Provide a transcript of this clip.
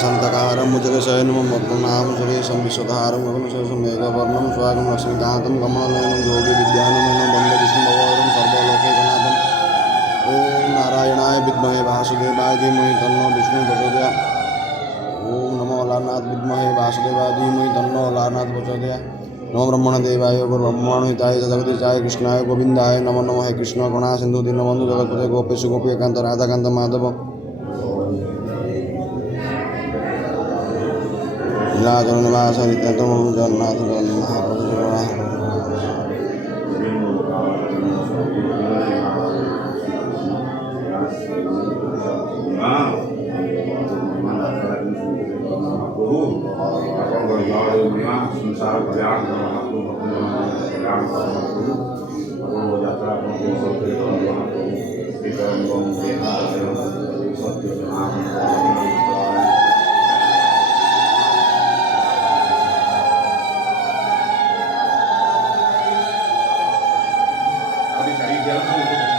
शान्तकारं भुजगशयनं पद्मनाभं सुरेशं विश्वधारं गगनसदृशं मेघवर्णं स्वागं लक्ष्मीकान्तं कमलनयनं योगिविद्यानमनं वन्दे विष्णुभगवतं सर्वलोकैकनाथम्। ॐ नारायणाय विद्महे वासुदेवाय धीमहि तन्नो विष्णुः प्रचोदयात्। ॐ नमो अलारनाथ विद्महे वासुदेवाय धीमहि तन्नो अलारनाथ प्रचोदयात्। नमो ब्रह्मणदेवाय ब्रह्मणहिताय जगदीशाय कृष्णाय गोविन्दाय नमो नमः। हे कृष्ण करुणा सिन्धु दीनबन्धु जगत्पते गोपेश गोपीकान्त राधाकान्त माधव नीलाचल निवास नित्यतम जगन्नाथ